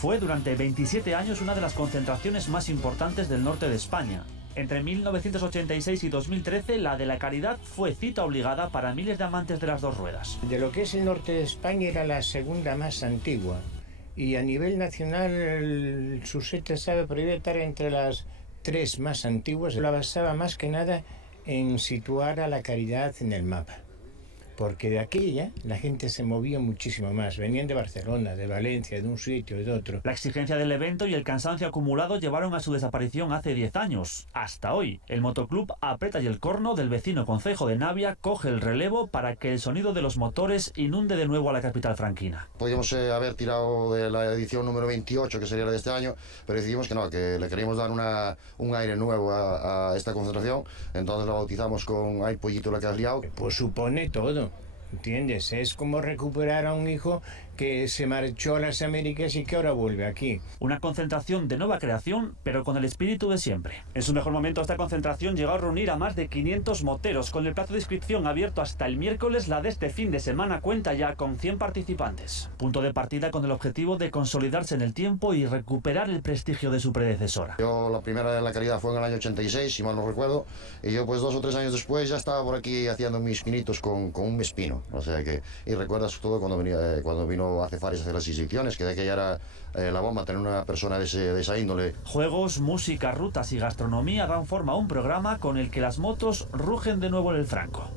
Fue durante 27 años una de las concentraciones más importantes del norte de España. Entre 1986 y 2013, la de la Caridad fue cita obligada para miles de amantes de las dos ruedas. De lo que es el norte de España era la segunda más antigua. Y a nivel nacional, el Susete sabe prohibir estar entre las tres más antiguas. La basaba más que nada en situar a la Caridad en el mapa. Porque de aquella la gente se movía muchísimo más. Venían de Barcelona, de Valencia, de un sitio, de otro. La exigencia del evento y el cansancio acumulado llevaron a su desaparición hace 10 años. Hasta hoy, el motoclub Aprieta y el Corno del vecino concejo de Navia coge el relevo para que el sonido de los motores inunde de nuevo a la capital franquina. Podríamos haber tirado de la edición número 28, que sería la de este año, pero decidimos que no, que le queríamos dar un aire nuevo a esta concentración. Entonces lo bautizamos con "Ay, pollito, la que has liado". Pues supone todo. ¿Entiendes? Es como recuperar a un hijo que se marchó a las Américas y que ahora vuelve aquí. Una concentración de nueva creación, pero con el espíritu de siempre. En su mejor momento, esta concentración llegó a reunir a más de 500 moteros. Con el plazo de inscripción abierto hasta el miércoles, la de este fin de semana cuenta ya con 100 participantes. Punto de partida con el objetivo de consolidarse en el tiempo y recuperar el prestigio de su predecesora. Yo la primera de la Caridad fue en el año 86, si mal no recuerdo, y yo pues 2 o 3 años después ya estaba por aquí haciendo mis pinitos con un mespino. O sea que, y recuerdas todo cuando vino hace Fares a hacer las inscripciones, que de aquella era la bomba tener una persona de esa índole. Juegos, música, rutas y gastronomía dan forma a un programa con el que las motos rugen de nuevo en el Franco.